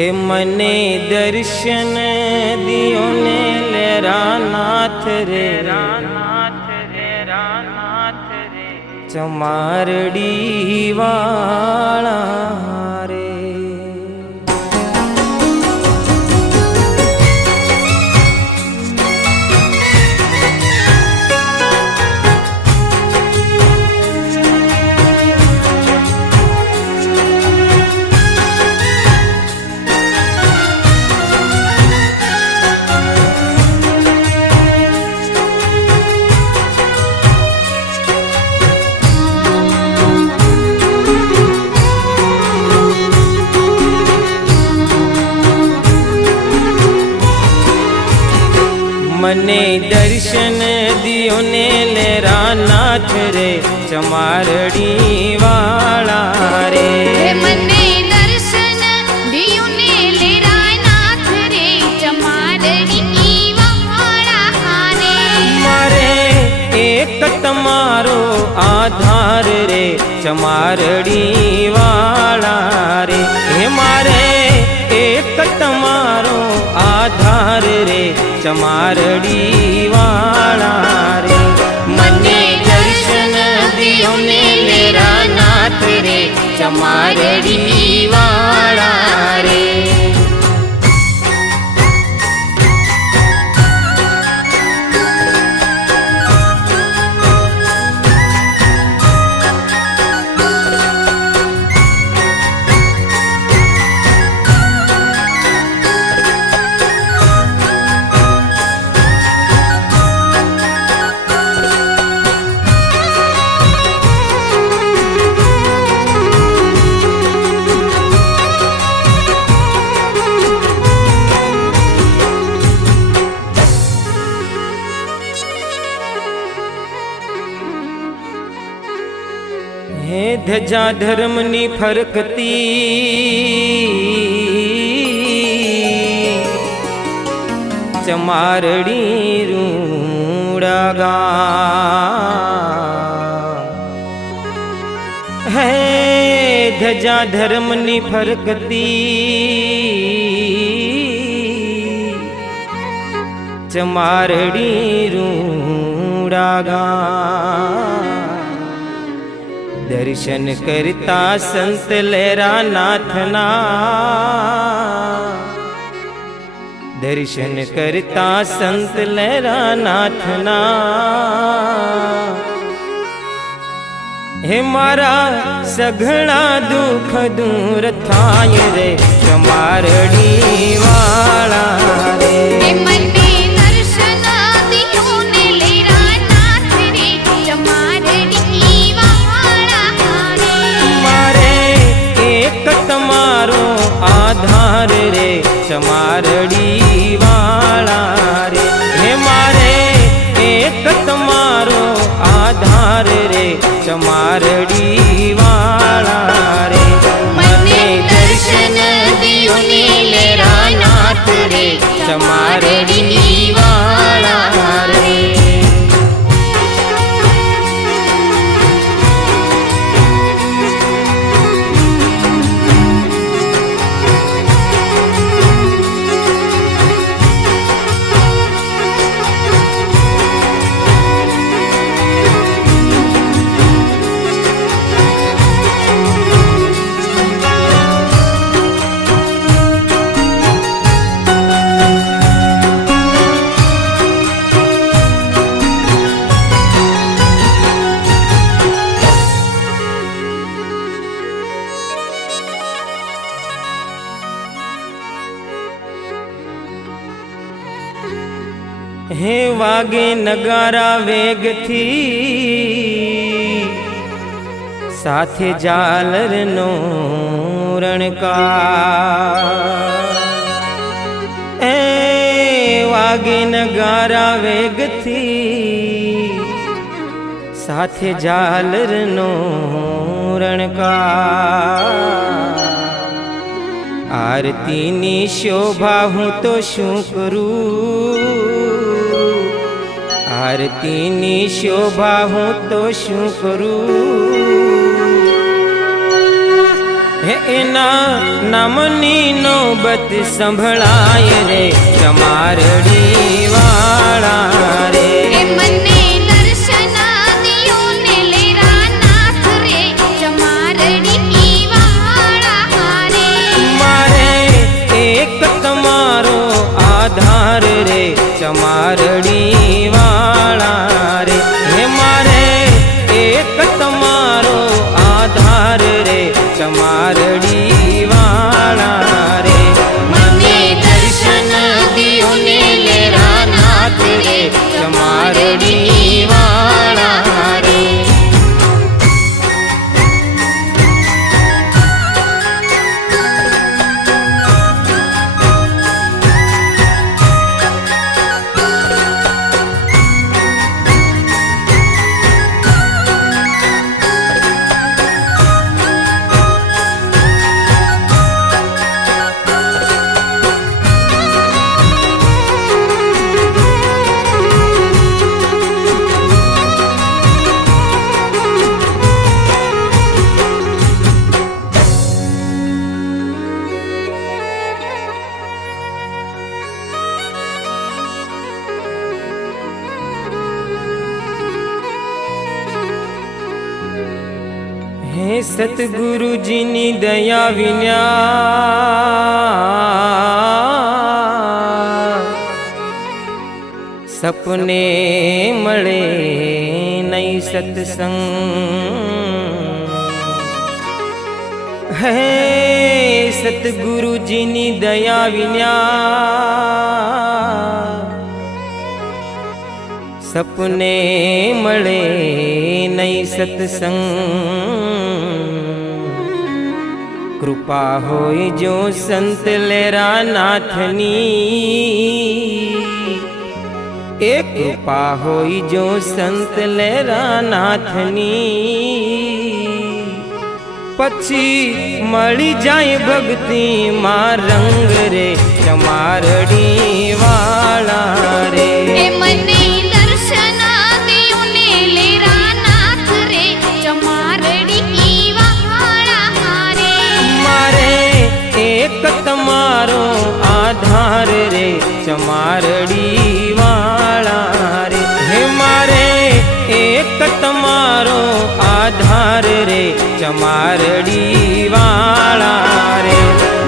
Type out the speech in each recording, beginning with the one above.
हे मने दर्शन दियो ने लेरा नाथ रे चमारड़ी वाला रे। मने दर्शन दियो ने लेरा नाथ रे चमारड़ी वाला रे। मने दर्शन दियो ने लेरा नाथ रे चमारड़ी वाला रे। मारे एक तमारो आधार रे चमारड़ी वाला रे। हे मारे एक तमारो आधार रे चमारड़ी वाला रे। मने दर्शन दियो ने लेरा नाथ रे चमारड़ी वाला रे। हे धजा धर्मनी फरकती चमारड़ी रूड़ा गाम। हे धजा धर्मनी फरकती चमारड़ी रूड़ा गाम। दर्शन करता संत लेरा नाथना, दर्शन करता संत लेरा नाथना। हे मारा सघड़ा दुख दूर थाय रे चमारड़ी वाला रे। आधार रे चमारड़ी वाला रे। हे मारे एक तमारो आधार रे चमारड़ी वाला रे। मने दर्शन दियो ने लेरा नाथ रे चमारड़ी वाला रे। हे वागे नगारा वेग थी साथे जालर नो रणकार। ए वागे नगारा वेग थी साथे जालर नो रणकार। आरती नी शोभा हूँ तो शू करूं, आरती नी शोभा हूँ तो शू करूं। હે એના નામની નોબત સંભળાય રે ચમારડી વાળા રે. એ મને દર્શન દિયો ને લેરા નાથ રે ચમારડી વાળા રે. મારે એક તમારો આધાર રે ચમારડી વાળા રે. હે મારે એક તમારો આધાર રે ચમારડી વાળા રે. મને દર્શન દિયો ને લેરા નાથ રે ચમારડી વાળા રે. હે સતગુરુજીની દયા વિના સપને મળે નહીં સત્સંગ. હે સતગુરુજીની દયા વિના સપને મળે નહીં સત્સંગ. કૃપા હોય જો સંત લેરા નાથની, એ કૃપા હોય જો સંત લેરા નાથની, પછી મળી જાય ભક્તિ માં રંગ રે ચમારડી વાળા રે. એ મને દર્શન દિયો ને લેરા નાથ રે ચમારડી વાળા રે. મારે એક તમારો આધાર રે ચમારડી વાળા રે. હે મારે એક તમારો આધાર રે ચમારડી વાળા રે.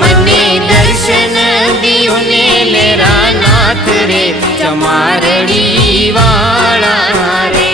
મને દર્શન દિયો ને લેરા નાથ રે ચમારડી વાળા રે.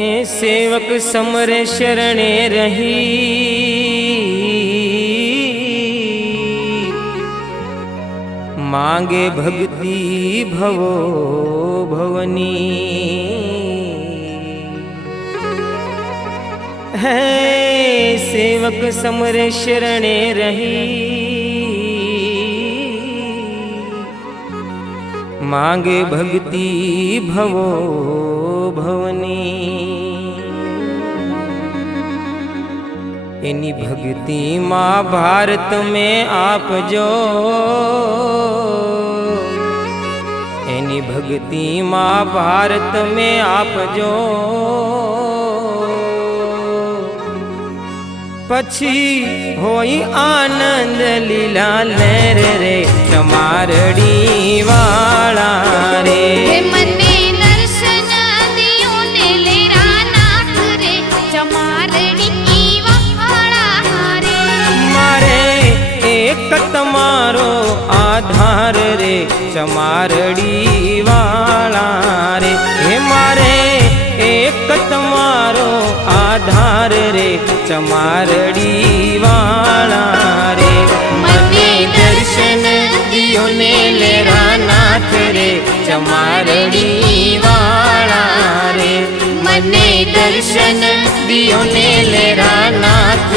એ સેવક સમરે શરણે રહી, માંગે ભક્તિ ભવો ભવની. હે સેવક સમરે શરણે રહી, માંગે ભક્તિ ભવો ભવની. એની ભક્તિ માં ભારત में આપજો, એની ભક્તિ માં ભારત में આપજો. પછી હોય આનંદ લીલા લહેર રે ચમારડી વાળા રે. હે મને દર્શન દિયો ને લેરા નાથ રે ચમારડી વાળા રે. મારે એક તમારો આધાર રે ચમારડી વાળા રે. હે મારે એક તમારો આધાર રે ચમારડી વાળા રે. મને દર્શન દિયો ને નાથ રે ચમારડી વાળા રે મને દર્શન દિયો ને લેરા નાથ